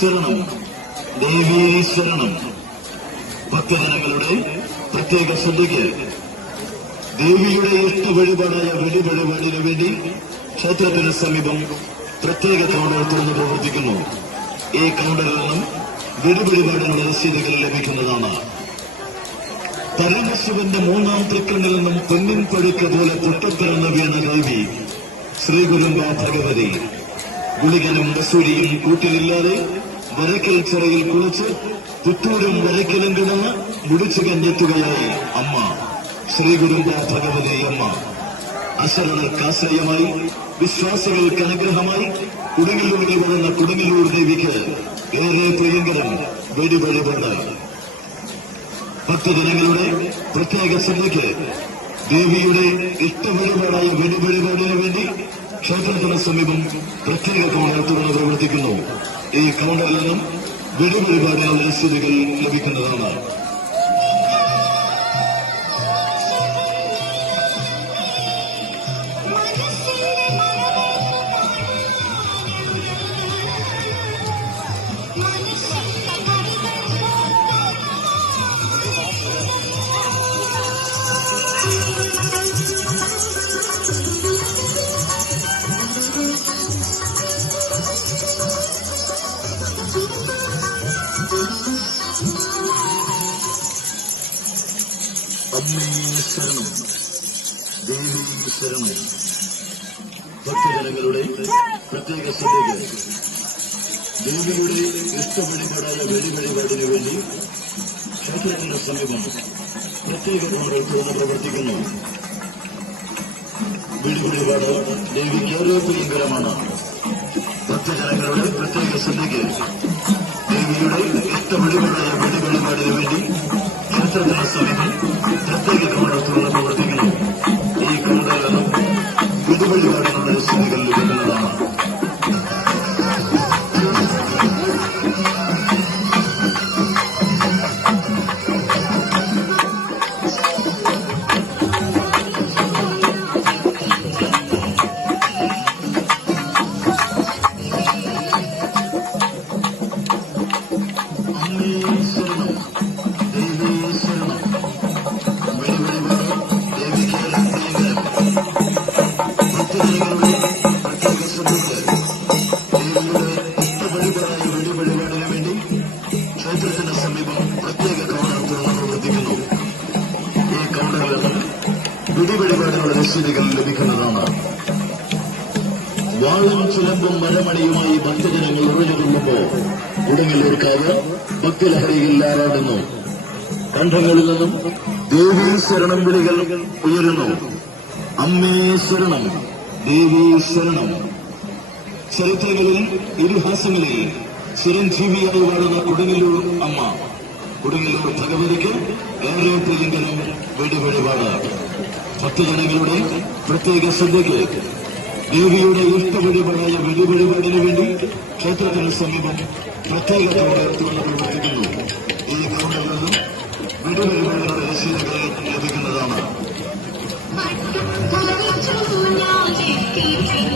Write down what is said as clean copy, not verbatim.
ശരണം, ദേവീ ശരണം. ഭക്തജനങ്ങളുടെ പ്രത്യേക ശ്രദ്ധയ്ക്ക് ദേവിയുടെ ഇഷ്ടവഴിപാടായ വെടിവഴിപാടിനു വേണ്ടി ക്ഷേത്രത്തിന് സമീപം പ്രത്യേക കൗണ്ടർ തുറന്ന് പ്രവർത്തിക്കുന്നു. ഈ കൗണ്ടറിൽ നിന്നും വെടിവഴിപാടിനുള്ള രസീതുകൾ ലഭിക്കുന്നതാണ്. പരമശിവന്റെ മൂന്നാം തൃക്കണ്ണിൽ നിന്നും പൊന്നിൻ പഴുക്ക പോലെ പൊട്ടപ്പിറന്ന് വീണ ദേവി ശ്രീഗുരുമ്പ ഭഗവതി ഗുളികനും വസൂരിയും കൂട്ടിലില്ലാതെ വരക്കൽ ചിറയിൽ കുളിച്ച് പുത്തൂരും വരക്കലും കിടന്ന് മുടിച്ചു കഞ്ഞെത്തുകയായി അമ്മ ശ്രീഗുരുമ്പ ഭഗവതി അമ്മ. അശരണർക്കാശ്രയമായി വിശ്വാസികൾക്ക് അനുഗ്രഹമായി കുടങ്ങല്ലൂരിൽ വരുന്ന കുടങ്ങല്ലൂർ ദേവിക്ക് ഏറെ പ്രിയങ്കരം വെടിവഴിപാട്. ഭക്തജനങ്ങളുടെ പ്രത്യേക ശ്രദ്ധയ്ക്ക് ദേവിയുടെ ഇഷ്ടവഴിപാടായ വെടിവഴിപാടിനു വേണ്ടി ക്ഷേത്രത്തിന് സമീപം പ്രത്യേക കൗണ്ടർ തുറന്ന് പ്രവർത്തിക്കുന്നു. ഈ കൗണ്ടറിൽ നിന്നും വെടിവഴിപാടിനുള്ള രസീതുകൾ ലഭിക്കുന്നതാണ്. അമ്മേ ശരണം, ദേവീ ശരണം. ഭക്തജനങ്ങളുടെ പ്രത്യേക ശ്രദ്ധയ്ക്ക് ദേവിയുടെ ഇഷ്ടവഴിപാടായ വെടിവഴിപാടിനു വേണ്ടി ക്ഷേത്രത്തിന് സമീപം പ്രത്യേക കൗണ്ടർ തുറന്ന് പ്രവർത്തിക്കുന്നു. വെടിവഴിപാട് ദേവിക്ക് ഏറെ പ്രിയങ്കരമാണ്. ഭക്തജനങ്ങളുടെ പ്രത്യേക ശ്രദ്ധയ്ക്ക് ദേവിയുടെ ഇഷ്ടവഴിപാടായ വെടിവഴിപാടിനു വേണ്ടി ക്ഷേത്രത്തിന് സമീപം പ്രത്യേക കൗണ്ടർ തുറന്ന് പ്രവർത്തിക്കുന്നു. ഈ കൗണ്ടറിൽ നിന്നും വെടിവഴിപാടിനുള്ള രസീതുകൾ ലഭിക്കുന്നതാണ്. ക്ഷേത്രത്തിന് സമീപം പ്രത്യേക കൗണ്ടർ തുറന്ന് പ്രവർത്തിക്കുന്നു. ഈ കൗണ്ടറിൽ നിന്നും വെടിവഴിപാടിനുള്ള രസീതുകൾ ലഭിക്കുന്നതാണ്. വാളും ചിലമ്പും മരമണിയുമായി ഭക്തജനങ്ങൾ ഉറഞ്ഞുകൊള്ളുമ്പോൾ കുടങ്ങല്ലൂർക്കാവ് ഭക്തിലഹരിയിൽ ആറാടുന്നു. കണ്ഠങ്ങളിൽ നിന്നും ദേവീ ശരണം വിളികൾ ഉയരുന്നു. അമ്മേ ശരണം, ദേവീ ശരണം. ചരിത്രങ്ങളിൽ ഇതിഹാസങ്ങളിൽ ചിരഞ്ജീവിയായി വാഴുന്ന കുടങ്ങല്ലൂർ അമ്മ, കുടങ്ങല്ലൂർ ഭഗവതിക്ക് ഏറെ പ്രിയങ്കരം വെടിവഴിപാട്. ഭക്തജനങ്ങളുടെ പ്രത്യേക ശ്രദ്ധയ്ക്ക് ദേവിയുടെ ഇഷ്ടവഴിപാടായ വെടിവഴിപാടിനു വേണ്ടി ക്ഷേത്രത്തിന് സമീപം പ്രത്യേക കൗണ്ടർ തുറന്ന് പ്രവർത്തിക്കുന്നു. ഈ കൗണ്ടറിൽ നിന്നും വെടിവഴിപാടിനുള്ള രസീതുകൾ ലഭിക്കുന്നതാണ്.